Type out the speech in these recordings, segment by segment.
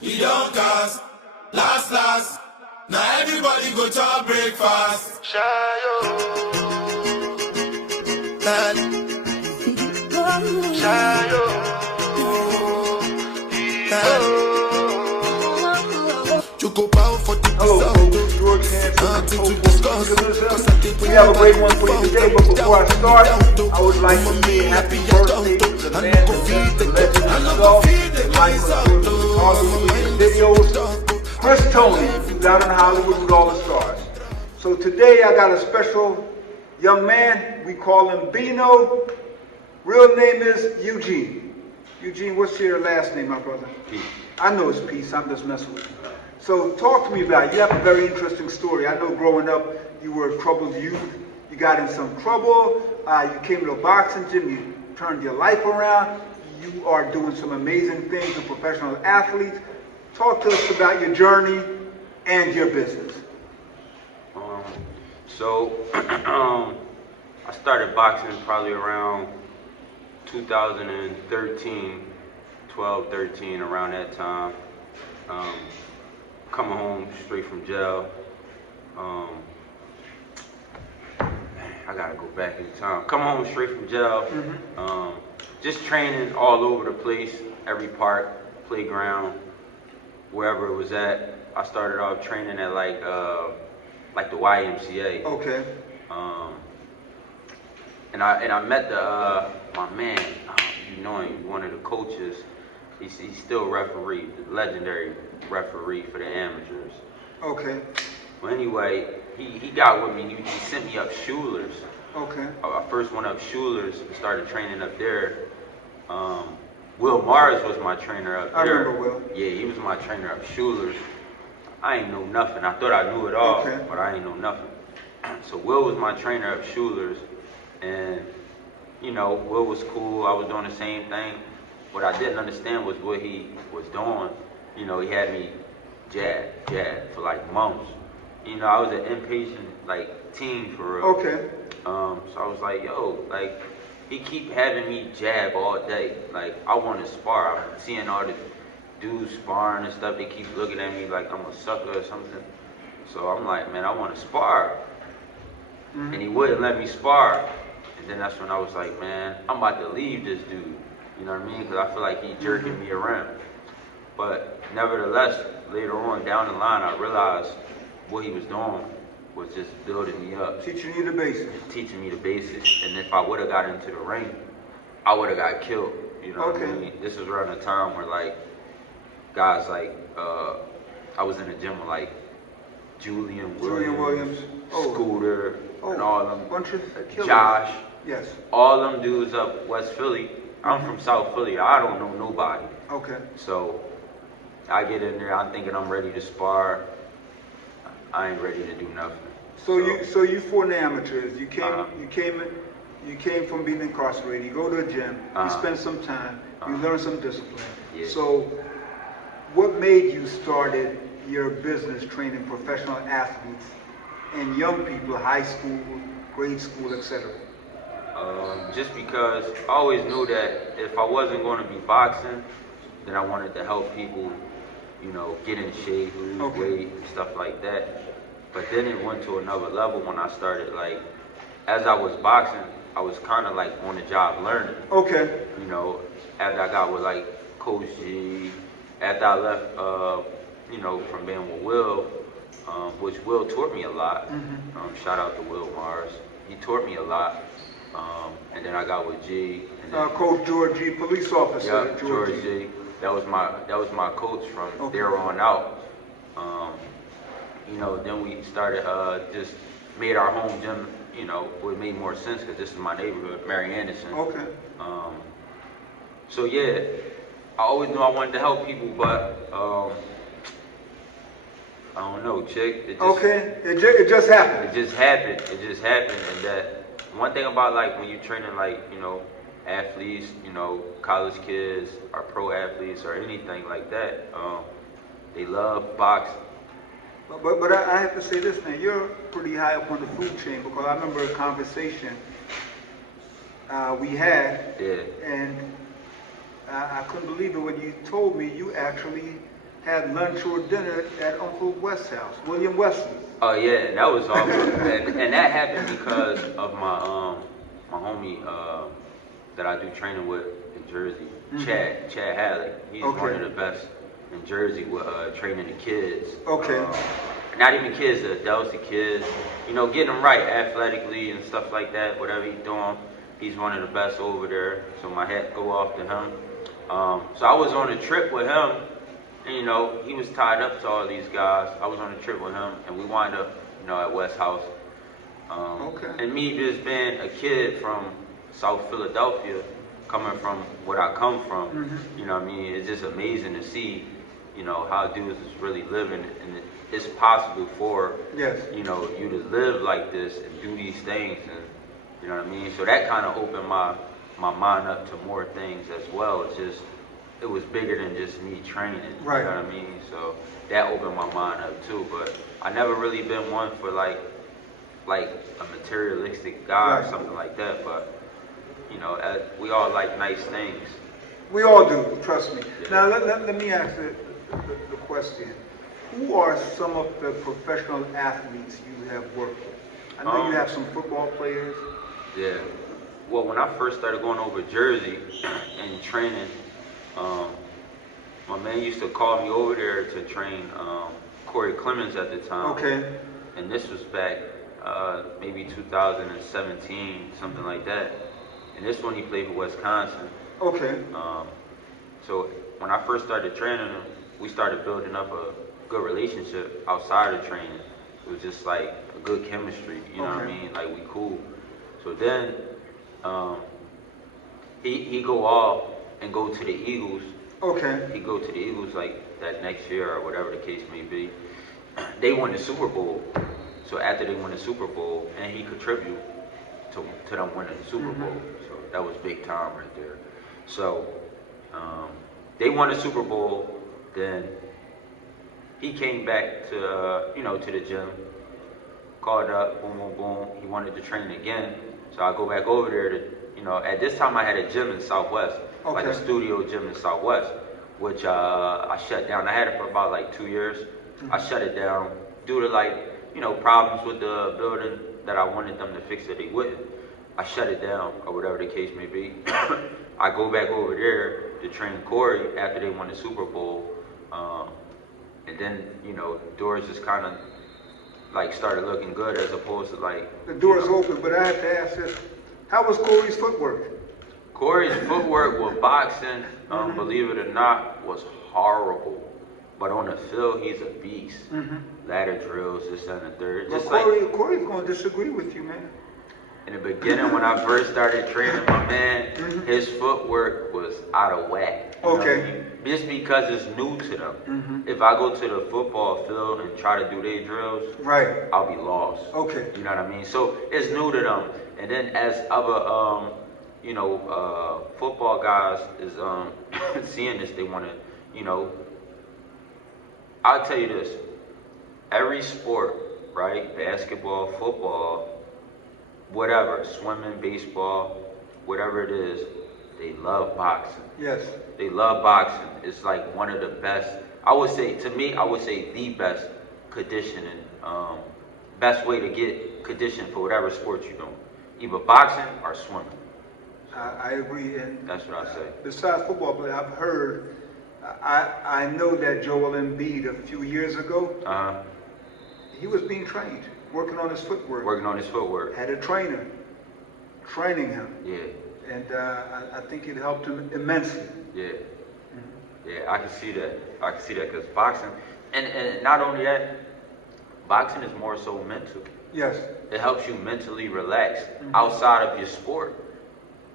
We don't cast, last. Now everybody go to breakfast. Choco power for the nothing to discuss. We have a great one for you today, but before I start, I would like to say happy birthday to the man, the legend himself, the life of Hollywood videos, Chris Tony, who's out in Hollywood with all the stars. So today I got a special young man. We call him Beano. Real name is Eugene. Eugene, what's your last name, my brother? Peace. I know it's Peace. I'm just messing with you. So talk to me about it. You have a very interesting story. I know growing up you were a troubled youth. You got in some trouble. You came to a boxing gym. You turned your life around. You are doing some amazing things with professional athletes. Talk to us about your journey and your business. I started boxing probably around 2013, 12, 13, around that time. Coming home straight from jail. I gotta go back in time. Coming home straight from jail. Just training all over the place, every park, playground, wherever it was at. I started off training at like the YMCA. Okay. And I met my man, you know him, one of the coaches. He's still referee, the legendary referee for the amateurs. Okay. Well, anyway, he got with me. He sent me up Schuler's. Okay. I first went up Schuler's and started training up there. Will Mars was my trainer up there. I remember Will. Yeah, he was my trainer up Schuler's. I ain't know nothing. I thought I knew it all, okay, but I ain't know nothing. So Will was my trainer up Schuler's, and you know, Will was cool. I was doing the same thing. What I didn't understand was what he was doing. You know, he had me jab for like months. You know, I was an impatient like teen for real. Okay. So I was like, yo, like he keep having me jab all day. Like I want to spar. I'm seeing all the dudes sparring and stuff. They keep looking at me like I'm a sucker or something. So I'm like, man, I want to spar. And he wouldn't let me spar. And then that's when I was like, man, I'm about to leave this dude. You know what I mean? Because I feel like he jerking me around. But nevertheless, later on down the line, I realized what he was doing was just building me up. Teaching you the basics. Teaching me the basics. And if I would have got into the ring, I would have got killed. You know what I mean? This was around a time where like guys like I was in the gym with like Julian Williams, Scooter, and all them. Bunch of killers. Josh. Yes. All them dudes up West Philly. I'm from South Philly. I don't know nobody. Okay. So I get in there. I'm thinking I'm ready to spar. I ain't ready to do nothing. So you fought in amateurs. You came from being incarcerated. You go to a gym. You spend some time. You learn some discipline. Yeah. So what made you started your business training professional athletes and young people, high school, grade school, etc.? Just because I always knew that if I wasn't going to be boxing, then I wanted to help people, you know, get in shape, lose weight, and stuff like that. But then it went to another level when I started, like, as I was boxing, I was kind of like on the job learning. Okay. You know, after I got with like Coach G, after I left, you know, from being with Will, which Will taught me a lot. Shout out to Will Mars. He taught me a lot. And then I got with G. And then, Coach George G, police officer. Yeah, George G. That was my coach from there on out. You know, then we started just made our home gym. You know, it made more sense because this is my neighborhood, Mary Anderson. Okay. So yeah, I always knew I wanted to help people, but I don't know, chick. It just happened. It just happened. And that one thing about like when you're training like, you know, athletes, you know, college kids or pro athletes or anything like that, they love boxing. But I have to say this, man. You're pretty high up on the food chain because I remember a conversation we had, Yeah. and I couldn't believe it when you told me you actually had lunch or dinner at Uncle West's house, William Wesley. Oh yeah, and that was awesome. and that happened because of my homie that I do training with in Jersey, Chad Hadley. He's one of the best in Jersey with training the kids. Okay. Not even kids, the adults, the kids. You know, getting them right athletically and stuff like that. Whatever he's doing, he's one of the best over there. So my hat go off to him. So I was on a trip with him. And, you know, he was tied up to all these guys. I was on a trip with him, and we wind up, you know, at West House. And me just being a kid from South Philadelphia, coming from what I come from, you know what I mean? It's just amazing to see, you know, how dudes is really living, and it's possible for, you know, you to live like this and do these things, and you know what I mean? So that kind of opened my mind up to more things as well. It's just, it was bigger than just me training, you know what I mean? So that opened my mind up too, but I never really been one for like a materialistic guy or something like that, but you know, we all like nice things. We all do, trust me. Now let me ask the question. Who are some of the professional athletes you have worked with? I know you have some football players. Yeah. Well, when I first started going over Jersey and training, my man used to call me over there to train Corey Clemens at the time. Okay. And this was back maybe 2017, something like that. And this one he played for Wisconsin. Okay. So when I first started training him, we started building up a good relationship outside of training. It was just like a good chemistry, you know what I mean? Like we cool. So then he go off and go to the Eagles. Okay. He go to the Eagles like that next year or whatever the case may be. They won the Super Bowl. So after they won the Super Bowl, and he contributed to them winning the Super Bowl. So that was big time right there. So they won the Super Bowl. Then he came back to you know, to the gym, called up, boom, boom, boom. He wanted to train again. So I go back over there to, you know, at this time I had a gym in Southwest, like a studio gym in Southwest, which I shut down. I had it for about like 2 years. I shut it down due to like, you know, problems with the building that I wanted them to fix that they wouldn't. I shut it down or whatever the case may be. I go back over there to train Corey after they won the Super Bowl. And then, you know, doors just kind of like started looking good as opposed to like... The door's open, but I have to ask this. How was Corey's footwork? Corey's footwork with boxing, believe it or not, was horrible. But on the field, he's a beast. Ladder drills, this and the third. Well, Just Corey's going to disagree with you, man. In the beginning, when I first started training my man, his footwork was out of whack. You know what I mean? Just because it's new to them. If I go to the football field and try to do their drills, I'll be lost. Okay. You know what I mean? So it's new to them. And then as other, you know, football guys is seeing this, they want to, you know, I'll tell you this. Every sport, right? Basketball, football, whatever, swimming, baseball, whatever it is, they love boxing. Yes. They love boxing. It's like one of the best, I would say, to me, I would say the best conditioning, best way to get conditioned for whatever sport you're doing. Either boxing or swimming. I agree. And that's what I say. Besides football, but I've heard, I know that Joel Embiid a few years ago, he was being trained, working on his footwork. Working on his footwork. Had a trainer training him. Yeah. And I think it helped him immensely. Yeah. Yeah, I can see that. I can see that because boxing, and not only that, boxing is more so mental. Yes. It helps you mentally relax outside of your sport.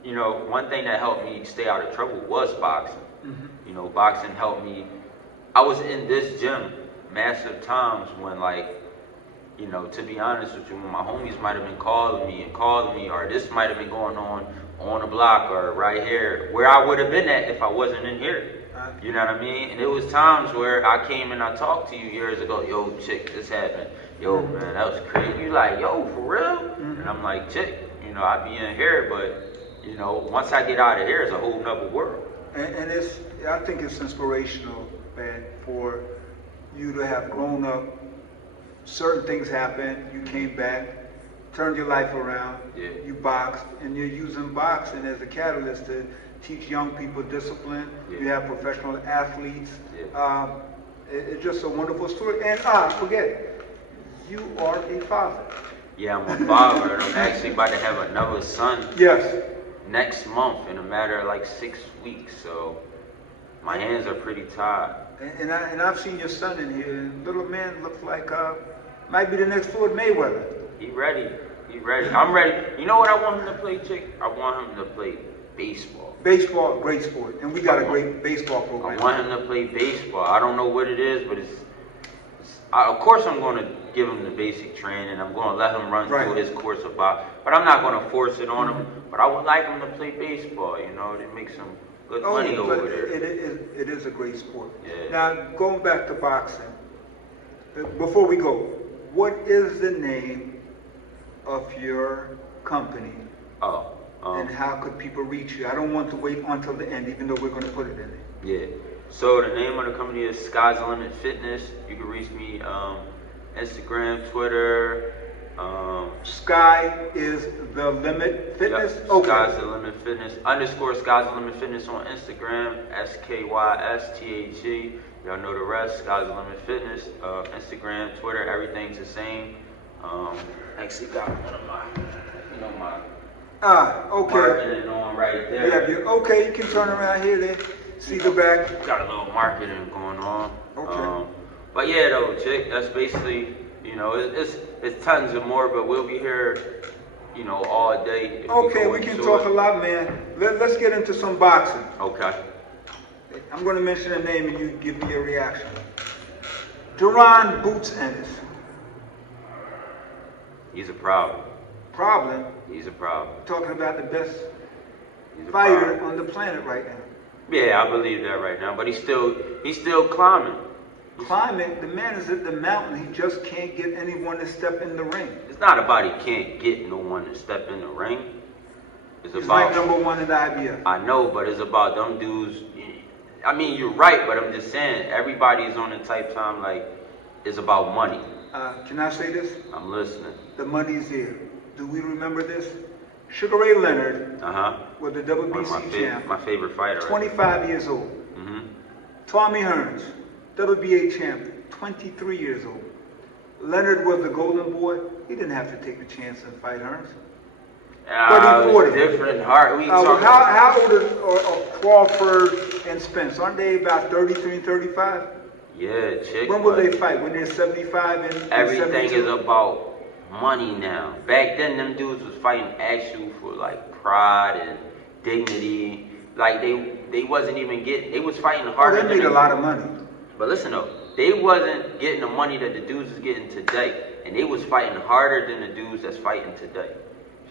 You know, one thing that helped me stay out of trouble was boxing. You know, boxing helped me. I was in this gym massive times when, like, you know, to be honest with you, when my homies might have been calling me, or this might have been going on the block or right here, where I would have been at if I wasn't in here. You know what I mean? And it was times where I came and I talked to you years ago, yo, chick, this happened. Yo, man, that was crazy. You like, yo, for real? And I'm like, chick, you know, I be in here, but, you know, once I get out of here, it's a whole nother world. And it's, I think it's inspirational man, for you to have grown up. Certain things happened. You came back, turned your life around. Yeah. You boxed, and you're using boxing as a catalyst to teach young people discipline. Yeah. You have professional athletes. Yeah. It's just a wonderful story. And forget, you are a father. Yeah, I'm a father, and I'm actually about to have another son. Yes. Next month, in a matter of like 6 weeks. So my hands are pretty tied. And I've seen your son in here. And little man looks like might be the next Floyd Mayweather. He ready. He ready. I'm ready. You know what I want him to play, Chick? I want him to play baseball. Baseball, great sport, and we got a great baseball program. I want him to play baseball. I don't know what it is, but of course I'm going to give him the basic training. I'm going to let him run through his course of boxing. But I'm not going to force it on him. But I would like him to play baseball, you know, to make some good money over there. It is a great sport. Yeah. Now, going back to boxing, before we go, what is the name of your company? And how could people reach you? I don't want to wait until the end, even though we're going to put it in there. Yeah. So the name of the company is Sky's the Limit Fitness. You can reach me Instagram, Twitter. Sky is the Limit Fitness? Yep. Okay. Sky's the Limit Fitness. _ Sky's the Limit Fitness on Instagram. SKYSTHE. Y'all know the rest. Sky's the Limit Fitness. Instagram, Twitter, everything's the same. Actually got one of my, okay. marketing on right there. Yeah, okay, you can turn around here then. See the back. Got a little marketing going on. Okay. But yeah, though, Chick, that's basically, you know, it's tons of more, but we'll be here, you know, all day. Okay, we can talk a lot, man. Let's get into some boxing. Okay. I'm going to mention a name and you give me your reaction. Duran Boots Ennis. He's a problem. Problem? He's a problem. Talking about the best He's a fighter problem. on the planet right now. Yeah, I believe that right now, but he's still climbing. Climbing, the man is at the mountain. He just can't get anyone to step in the ring. It's not about he can't get no one to step in the ring. It's He's about ranked #1 in the IBF. I know, but it's about them dudes. I mean, you're right, but I'm just saying everybody's on the type time like it's about money. Can I say this? I'm listening. The money's there. Do we remember this? Sugar Ray Leonard was the WBC champ. My favorite fighter. 25 years old. Tommy Hearns, WBA champ, 23 years old. Leonard was the golden boy. He didn't have to take the chance and fight Hearns. It was different. How old are Crawford and Spence? Aren't they about 33 and 35? Yeah, Chick. When will they fight? When they're 75 and everything 72? is about money now. Back then, them dudes was fighting actual for like pride and dignity. Like they wasn't even getting. They was fighting harder. They made a lot of money. But listen though, they wasn't getting the money that the dudes is getting today, and they was fighting harder than the dudes that's fighting today.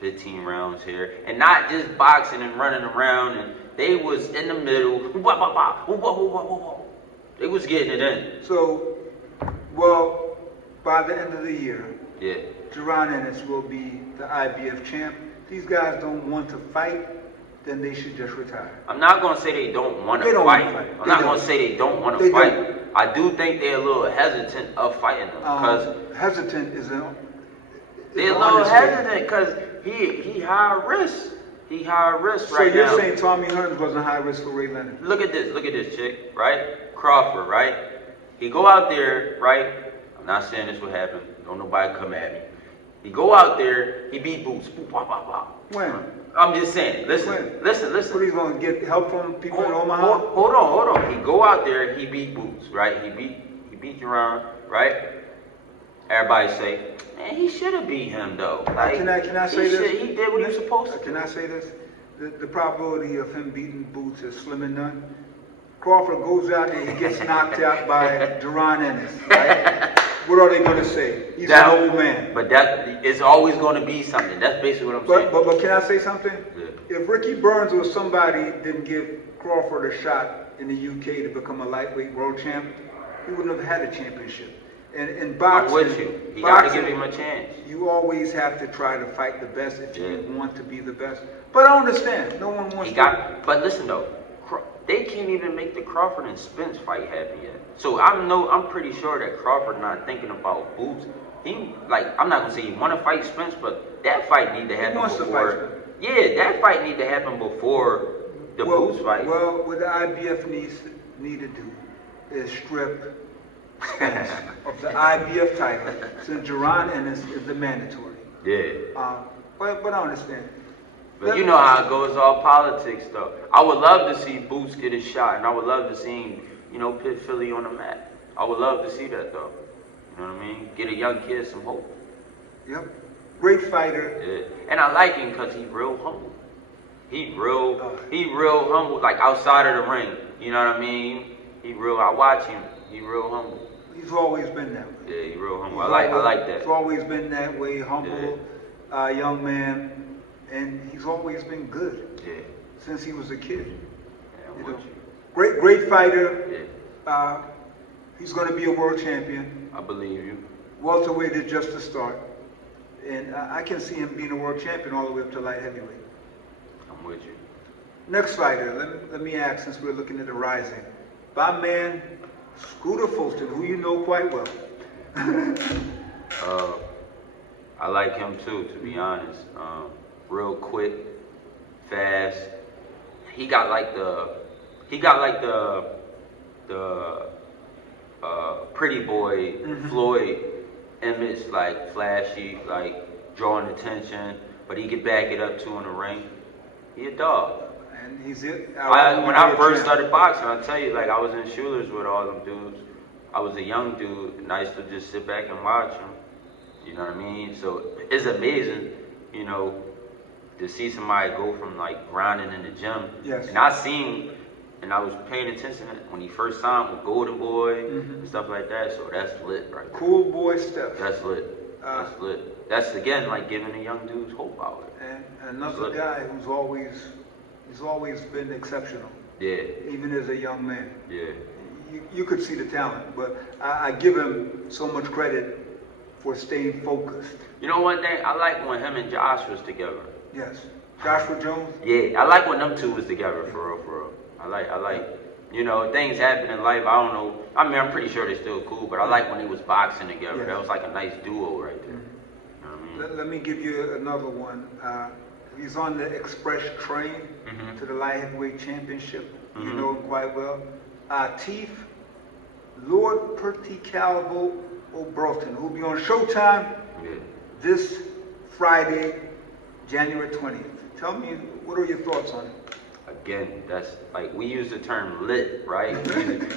15 rounds here, and not just boxing and running around. And they was in the middle. They was getting it in. So, well, by the end of the year, yeah, Duran Ennis will be the IBF champ. These guys don't want to fight, then they should just retire. I'm not going to say they don't want to fight. I'm not going to say they don't want to fight. I do think they're a little hesitant of fighting them. Hesitant is they're a little hesitant because he high risk. He high risk right now. So you're saying Tommy Hearns wasn't high risk for Ray Leonard? Look at this chick, right? Crawford, right? He go out there, right? I'm not saying this would happen. Don't nobody come at me. He go out there, he beat Boots. Boop, bop, bop, bop. When? I'm just saying. Listen. What, he's going to get help from people in Omaha? Hold on. He go out there, he beat Boots, right? He beat Duran, right? Everybody say, man, he should have beat him though. Like, can I say this? He did what he was supposed to. Can I say this? The probability of him beating Boots is slim and none. Crawford goes out there, he gets knocked out by Duran Ennis, right? What are they going to say? He's an old man. But that is always going to be something. That's basically what I'm saying. But can I say something? Yeah. If Ricky Burns or somebody didn't give Crawford a shot in the UK to become a lightweight world champ, he wouldn't have had a championship. And in boxing, I'm with you. You got to give him a chance. You always have to try to fight the best if you want to be the best. But I understand. No one wants to. But listen though, they can't even make the Crawford and Spence fight happen yet. So I'm pretty sure that Crawford not thinking about Boots. He I'm not gonna say he want to fight Spence, but that fight need to happen before. Yeah, that fight need to happen before the Boots fight. Well, what the IBF need to do is strip Spence of the IBF title, since Duran Ennis is the mandatory. Yeah. But I understand. But you know how it goes, all politics though. I would love to see Boots get his shot, and I would love to see him, put Philly on the map. I would love to see that though. You know what I mean? Get a young kid some hope. Yep. Great fighter. Yeah. And I like him because he's real humble. He real humble, like outside of the ring. You know what I mean? I watch him. He real humble. He's always been that way. Yeah, he's real humble. I like that. He's always been that way, humble, young man. And he's always been good since he was a kid. Yeah, Great fighter. Yeah. He's going to be a world champion. I believe you. Welterweight is just the start. And I can see him being a world champion all the way up to light heavyweight. I'm with you. Next fighter, let me ask, since we're looking at the rising. My man, Scooter Fulton, who you know quite well. I like him too, to be honest. Real quick, fast. He got like the pretty boy Floyd image, like flashy, like drawing attention, but he could back it up too in the ring. He a dog. And he's it. When I first started boxing, I tell you, like I was in Schuler's with all them dudes. I was a young dude, and I used to just sit back and watch them. You know what I mean? So it's amazing, to see somebody go from like grinding in the gym. Yes. And I seen, and I was paying attention when he first signed with Golden Boy and stuff like that. So that's lit, right there. Cool boy stuff. That's lit. That's lit. That's again like giving the young dudes hope out. And another guy who's always been exceptional. Yeah. Even as a young man. Yeah. You could see the talent, but I give him so much credit for staying focused. You know one thing? I like when him and Josh was together. Yes. Joshua Jones? Yeah, I like when them two was together, for real. I like, things happen in life, I don't know. I mean, I'm pretty sure they're still cool, but I like when they was boxing together. Yes. That was like a nice duo right there. You know what I mean? Let me give you another one. He's on the express train to the light heavyweight championship. You know him quite well. Teef, Lord Perticalvo O'Brolton, who'll be on Showtime this Friday, January 20th. Tell me, what are your thoughts on it? Again, that's like, we use the term lit, right?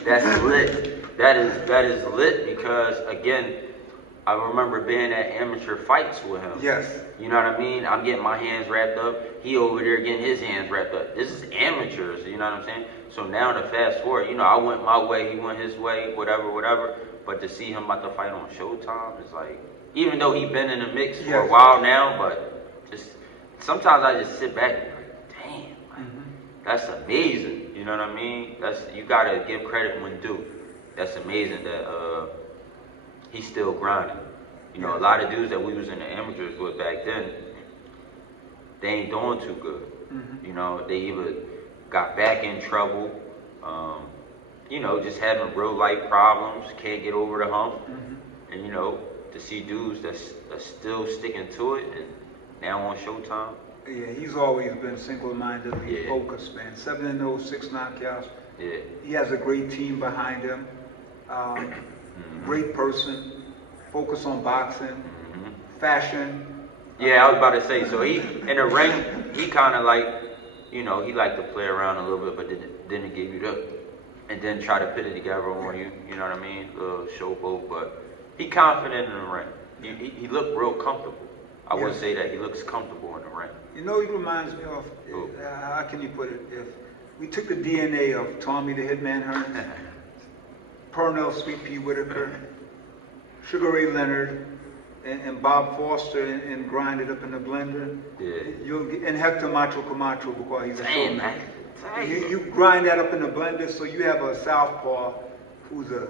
That's lit. That is lit because, again, I remember being at amateur fights with him. Yes. You know what I mean? I'm getting my hands wrapped up. He over there getting his hands wrapped up. This is amateurs, you know what I'm saying? So now to fast forward, I went my way, he went his way, whatever. But to see him about to fight on Showtime is like, even though he been in the mix for a while now, but just sometimes I just sit back and be like, damn, that's amazing. You know what I mean? You gotta give credit when due. That's amazing that he's still grinding. A lot of dudes that we was in the amateurs with back then, they ain't doing too good. They either got back in trouble, just having real life problems, can't get over the hump, and to see dudes that's still sticking to it and now on Showtime. Yeah, he's always been single-mindedly focused, man. 7-0, 6 knockouts. Yeah. He has a great team behind him. Great person. Focus on boxing, fashion. Yeah, I was about to say. So he in the ring, he kind of like, he liked to play around a little bit, but didn't give you the, and then try to put it together on you. You know what I mean? A little showboat, but he confident in the ring. He looked real comfortable. I would say that he looks comfortable in the ring. He reminds me of, how can you put it? If we took the DNA of Tommy the Hitman Hearns, Pernell Sweet Pea Whitaker, Sugar Ray Leonard, and Bob Foster, and grind it up in the blender. Yeah. And Hector Macho Camacho, because he's a showman. You grind that up in the blender, so you have a southpaw who's a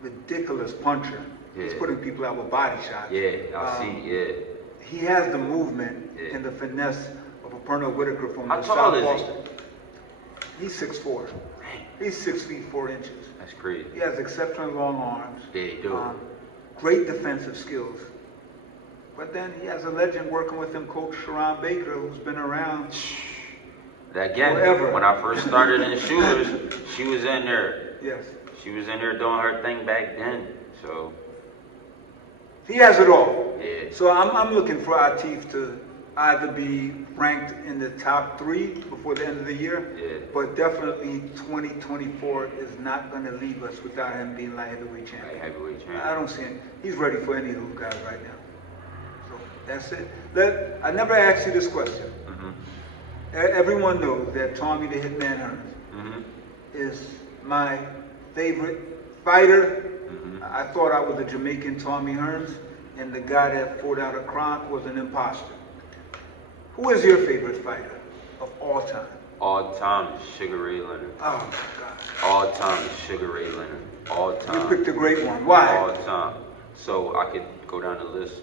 ridiculous puncher. Yeah. He's putting people out with body shots. Yeah, I've seen. Yeah. He has the movement and the finesse of a Pernell Whitaker from How the tall South is Boston. He's 6'4". He's 6 feet 4 inches. That's crazy. He has exceptionally long arms. Yeah, he do. Great defensive skills. But then he has a legend working with him, Coach Sharon Baker, who's been around Again, forever. when I first started in shooters, she was in there. Yes. She was in there doing her thing back then. So He has it all. yeah. So I'm looking for Atif to either be ranked in the top 3 before the end of the year, Yeah. but definitely 2024 is not going to leave us without him being light heavyweight champion. Like heavyweight champion. I don't see him. He's ready for any of those guys right now. So that's it. I never asked you this question. Everyone knows that Tommy the Hitman Hearns is my favorite fighter. I thought I was a Jamaican Tommy Hearns, and the guy that fought out of Kronk was an imposter. Who is your favorite fighter of all time? All time is Sugar Ray Leonard. Oh my God. All time is Sugar Ray Leonard. All time. You picked a great one. Why? All time. So I could go down the list.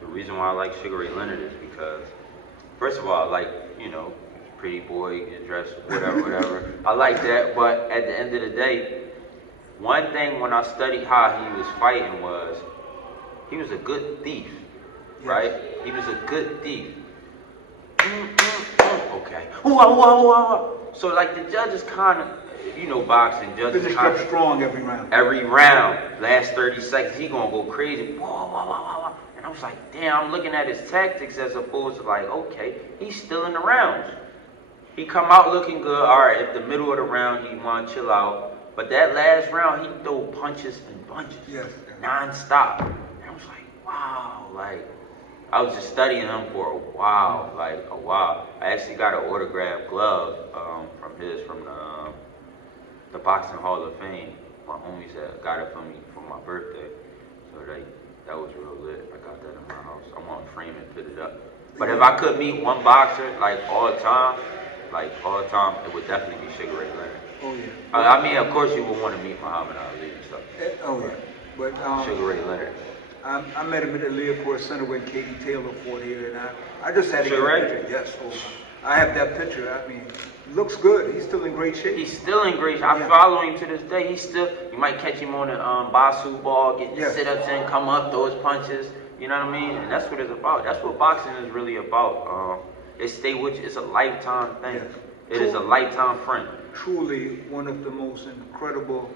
The reason why I like Sugar Ray Leonard is because, first of all, I like, pretty boy, get dressed, whatever. I like that, but at the end of the day, one thing when I studied how he was fighting was, he was a good thief, right? He was a good thief. Okay. So like the judges kind of, boxing judges Finished kind up of strong every round. every round, last 30 seconds, he gonna go crazy. And I was like, damn, I'm looking at his tactics as opposed to like, okay, he's still in the rounds. He come out looking good. All right, at the middle of the round, he want to chill out. But that last round, he throw punches and bunches, non-stop. And I was like, wow, like, I was just studying him for a while, I actually got an autographed glove from the Boxing Hall of Fame. My homies got it for me for my birthday. So that was real lit. I got that in my house. I'm gonna frame it, put it up. But if I could meet one boxer, like all the time, it would definitely be Sugar Ray Leonard. Oh yeah. I mean, of course you would want to meet Muhammad Ali and stuff. Oh yeah. But Sugar Ray Leonard. I met him at the Leopold Center when Katie Taylor fought here, and I just had to get a picture. Yes, I have that picture. I mean, looks good. He's still in great shape. He's still in great shape. I follow him to this day. You might catch him on the Basu ball, getting sit-ups in, come up, throw his punches. You know what I mean? And that's what it's about. That's what boxing is really about. It's a lifetime thing. Yes. It is a lifetime friend. Truly one of the most incredible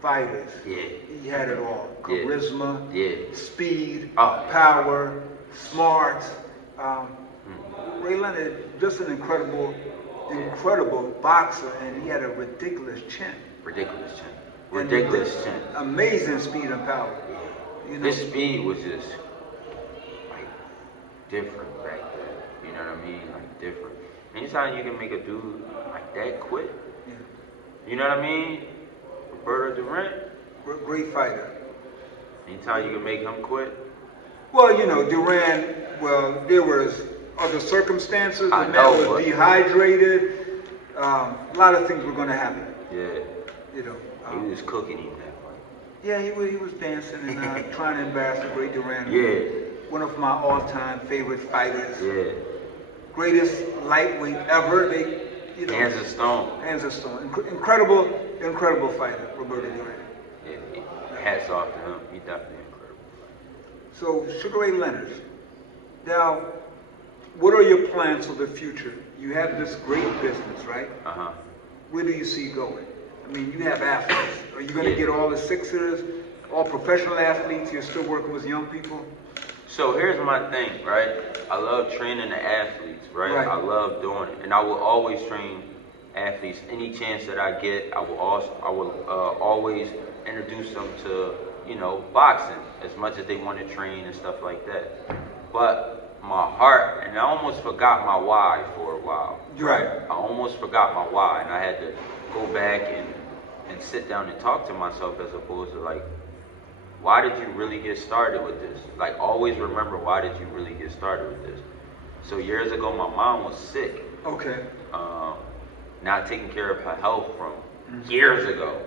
fighters. Yeah. He had it all. Charisma, speed, power, smart. Ray Leonard, just an incredible boxer, and he had a ridiculous chin. Ridiculous chin. Amazing speed and power. His speed was just like different back then. You know what I mean? Like different. Anytime you can make a dude like that quit, you know what I mean? Roberto Durant. Great fighter. Anytime you can make him quit. Well, Durant, there was other circumstances. The man was dehydrated. A lot of things were going to happen. Yeah. He was cooking him that fight. Yeah, he was dancing and trying to embarrass the great Durant. Yeah. One of my all-time favorite fighters. Yeah. Greatest lightweight ever. Hands of stone. Incredible fighter, Roberto Durant. Yeah, hats off to him. He's definitely incredible. So, Sugar Ray Leonard. Now, what are your plans for the future? You have this great business, right? Where do you see going? I mean, you have athletes. Are you going to get all the Sixers, all professional athletes? You're still working with young people? So here's my thing, right? I love training the athletes, right? I love doing it, and I will always train athletes. Any chance that I get, I will always introduce them to, boxing as much as they want to train and stuff like that. But my heart, and I almost forgot my why for a while. Right. I almost forgot my why, and I had to go back and sit down and talk to myself as opposed to like, why did you really get started with this? Like, always remember, why did you really get started with this? So years ago, my mom was sick. Okay. Not taking care of her health from years ago.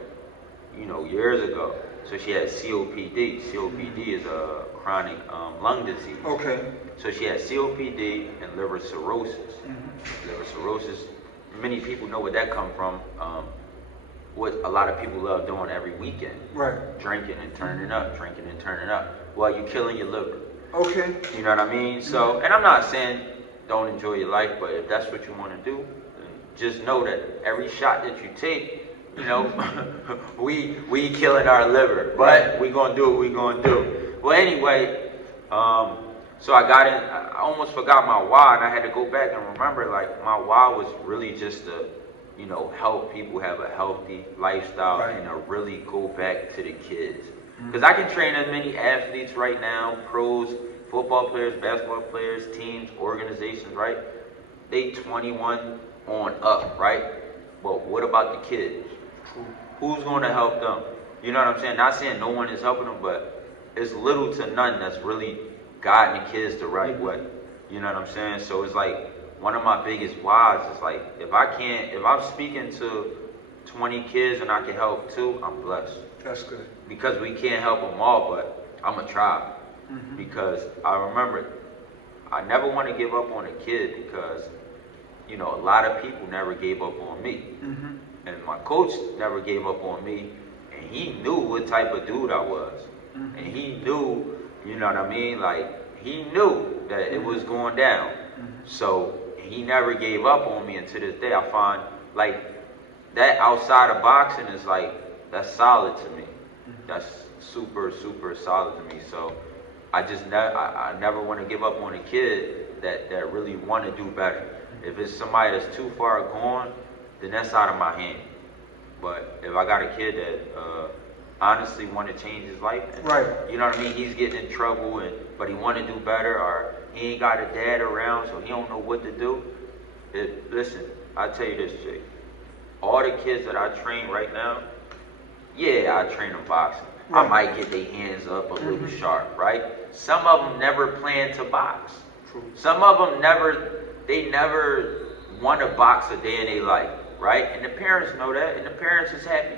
Years ago. So she had COPD. COPD is a chronic lung disease. Okay. So she had COPD and liver cirrhosis. Liver cirrhosis many people know where that come from. What a lot of people love doing every weekend. Right. Drinking and turning up, drinking and turning up. Well, you're killing your liver. Okay. You know what I mean? So, and I'm not saying don't enjoy your life, but if that's what you want to do, then just know that every shot that you take, you know, we killing our liver, but we gonna do what we gonna do. Well, anyway, so I got in. I almost forgot my why, and I had to go back and remember. Like my why was really just to, you know, help people have a healthy lifestyle and to really go back to the kids. Because I can train as many athletes right now, pros, football players, basketball players, teams, organizations, right? They 21 on up, right? But what about the kids? Who's going to help them? You know what I'm saying? Not saying no one is helping them, but it's little to none that's really guiding the kids the right way. You know what I'm saying? So it's like one of my biggest whys is like, if I'm speaking to 20 kids and I can help 2, I'm blessed. That's good. Because we can't help them all, but I'm going to try. Because I remember, I never want to give up on a kid because, you know, a lot of people never gave up on me. And my coach never gave up on me. And he knew what type of dude I was. And he knew, you know what I mean? Like, he knew that it was going down. So he never gave up on me. And to this day, I find, like, that outside of boxing is like, that's solid to me. That's super, super solid to me. So I just I never want to give up on a kid that really want to do better. If it's somebody that's too far gone, then that's out of my hand. But if I got a kid that honestly want to change his life, and, you know what I mean, he's getting in trouble, but he want to do better, or he ain't got a dad around, so he don't know what to do. Listen, I tell you this, Jake. All the kids that I train right now, yeah, I train them boxing. I might get their hands up a little sharp, right? Some of them never plan to box. Some of them never want to box a day in their life, right? And the parents know that, and the parents is happy.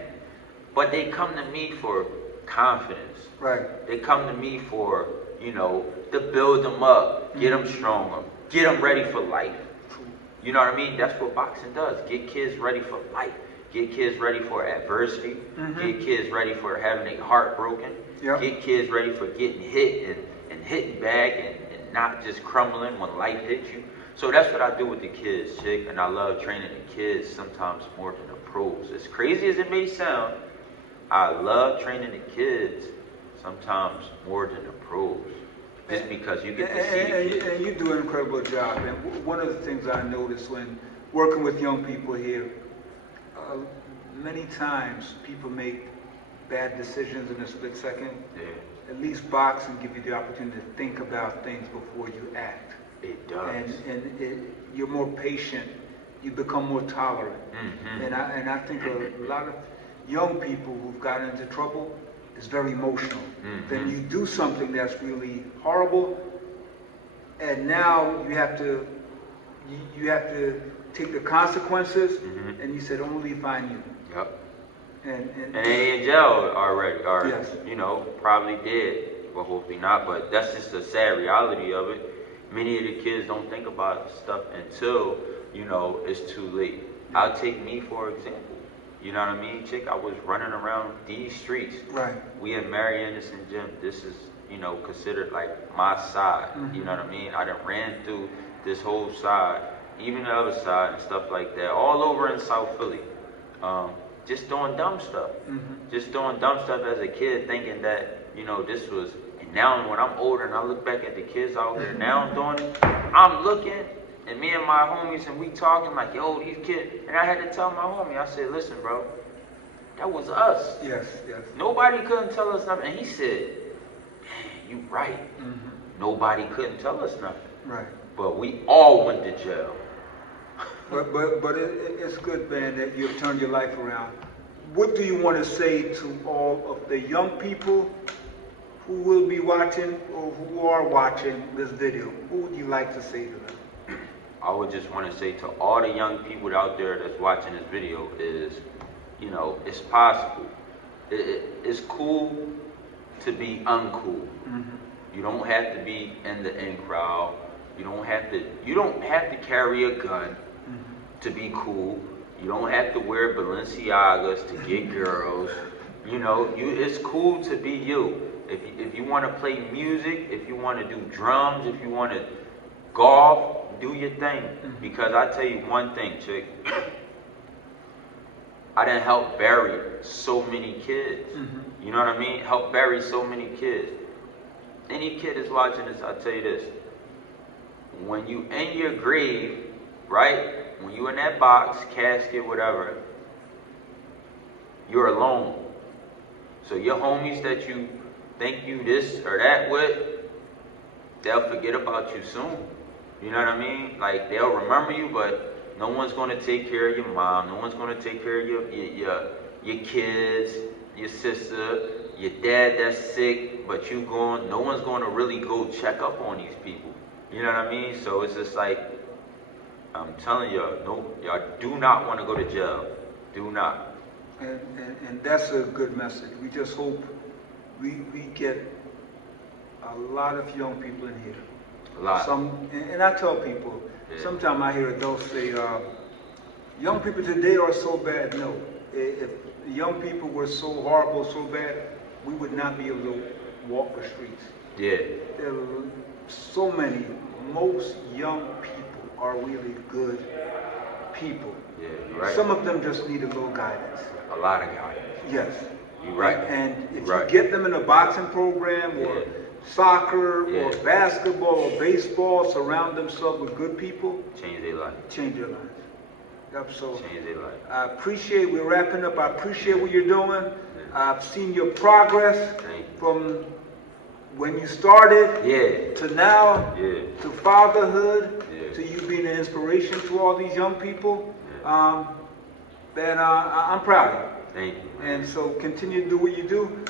But they come to me for confidence. Right. They come to me for, you know, to build them up, get them stronger, get them ready for life. You know what I mean? That's what boxing does. Get kids ready for life. Get kids ready for adversity. Get kids ready for having their heart broken. Get kids ready for getting hit and hitting back and not just crumbling when life hits you. So that's what I do with the kids, Chick. And I love training the kids sometimes more than the pros. As crazy as it may sound, I love training the kids sometimes more than the pros. Just because you get to see the kids. And you do an incredible job. And one of the things I noticed when working with young people here, many times people make bad decisions in a split second. At least boxing gives you the opportunity to think about things before you act. It does. And you're more patient. You become more tolerant. And I think a lot of young people who've gotten into trouble is very emotional. Then you do something that's really horrible, and now you have to take the consequences, and you said only if I knew. And they in jail already, or yes. you know, probably dead. Well, hopefully not. But that's just the sad reality of it. Many of the kids don't think about stuff until, you know, it's too late. I'll take me for example. You know what I mean, Chick? I was running around these streets. Right. We at Mary Anderson Gym. This is, you know, considered like my side. You know what I mean? I done ran through this whole side, even the other side and stuff like that, all over in South Philly. Just doing dumb stuff. Just doing dumb stuff as a kid, thinking that, you know, this was, and now when I'm older and I look back at the kids out here now doing it, I'm looking, and me and my homies, and we talking like, yo, these kids, and I had to tell my homie, I said, listen, bro, that was us. Yes. Nobody couldn't tell us nothing. And he said, man, you right. Nobody couldn't tell us nothing. Right. But we all went to jail. But it's good, man, that you've turned your life around. What do you want to say to all of the young people who will be watching or who are watching this video? What would you like to say to them? I would just want to say to all the young people out there that's watching this video is, you know, it's possible. It's cool to be uncool. You don't have to be in the in crowd. You don't have to carry a gun. to be cool. You don't have to wear Balenciagas to get girls. You know, it's cool to be you. If you want to play music, if you want to do drums, if you want to golf, do your thing. Because I tell you one thing, chick. I done helped bury so many kids. You know what I mean? Help bury so many kids. Any kid is watching this, I'll tell you this. When you in your grave, right? When you in that box, casket, whatever, you're alone. So your homies that you think you this or that with, they'll forget about you soon. You know what I mean? Like, they'll remember you, but no one's going to take care of your mom. No one's going to take care of your kids, your sister, your dad that's sick, but you going, no one's going to really go check up on these people. You know what I mean? So it's just like, I'm telling y'all, no, y'all do not want to go to jail. Do not. And that's a good message. We just hope we get a lot of young people in here. A lot. And I tell people, sometimes I hear adults say, young people today are so bad. No. If young people were so horrible, so bad, we would not be able to walk the streets. Yeah. There are so many. Most young people are really good people. Yeah, you're right. Some of them just need a little guidance. A lot of guidance. Yes. You're right. And if you get them in a boxing program or soccer or basketball or baseball, surround themselves with good people. Change their life. Change their lives. Yep, so change their life. I appreciate, we're wrapping up, I appreciate what you're doing. I've seen your progress from when you started to now, to fatherhood, to you being an inspiration to all these young people. And I'm proud of you. Thank you. And so continue to do what you do.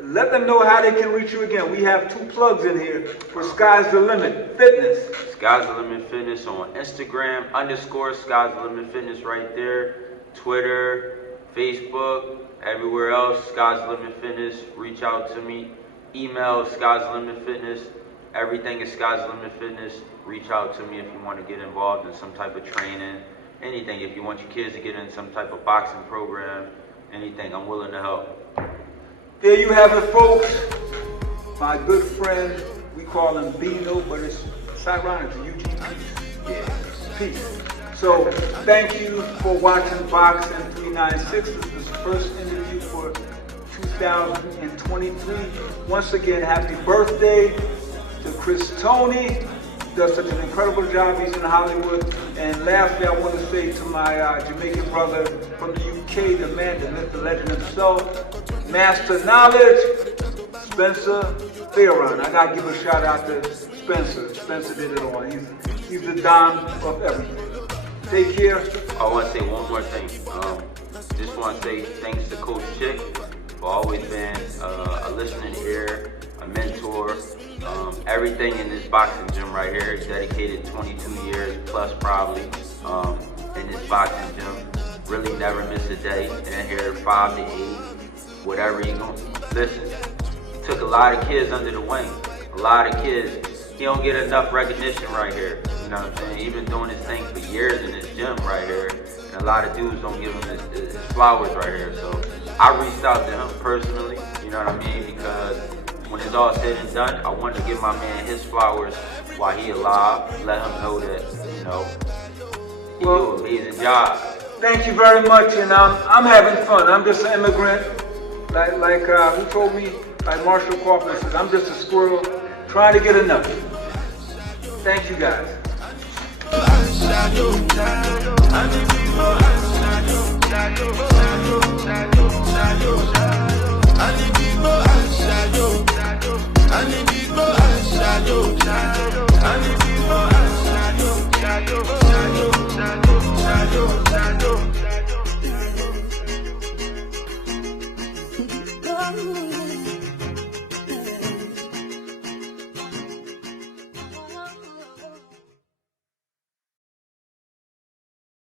Let them know how they can reach you again. We have 2 plugs in here for Sky's the Limit Fitness. Sky's the Limit Fitness on Instagram, _ Sky's the Limit Fitness right there. Twitter, Facebook, everywhere else, Sky's the Limit Fitness. Reach out to me. Email Sky's the Limit Fitness. Everything is Sky's the Limit Fitness. Reach out to me if you want to get involved in some type of training. Anything. If you want your kids to get in some type of boxing program, anything, I'm willing to help. There you have it, folks. My good friend, we call him Beano, but it's ironic to Eugene. Peace. So, thank you for watching Boxing 396. This is the first interview for 2023. Once again, happy birthday to Chris Tony. He does such an incredible job. He's in Hollywood. And lastly, I want to say to my Jamaican brother from the UK, the man, the myth, the legend himself, Master Knowledge, Spencer Theron. I got to give a shout out to Spencer. Spencer did it all. He's the Don of everything. Take care. I want to say one more thing. Just want to say thanks to Coach Chick for always being a listening ear, a mentor. Everything in this boxing gym right here is dedicated 22 years plus probably in this boxing gym. Really never miss a day. In here 5 to 8, whatever you gonna listen. Took a lot of kids under the wing. A lot of kids. He don't get enough recognition right here. You know what I'm saying? He's been doing his thing for years in this gym right here. And a lot of dudes don't give him his flowers right here. So I reached out to him personally, you know what I mean? Because when it's all said and done, I wanted to give my man his flowers while he alive. Let him know that, you know, he do an amazing job. Thank you very much, and I'm having fun. I'm just an immigrant. Like who told me? Like Marshall Kaufman says, I'm just a squirrel trying to get enough. Thank you guys. I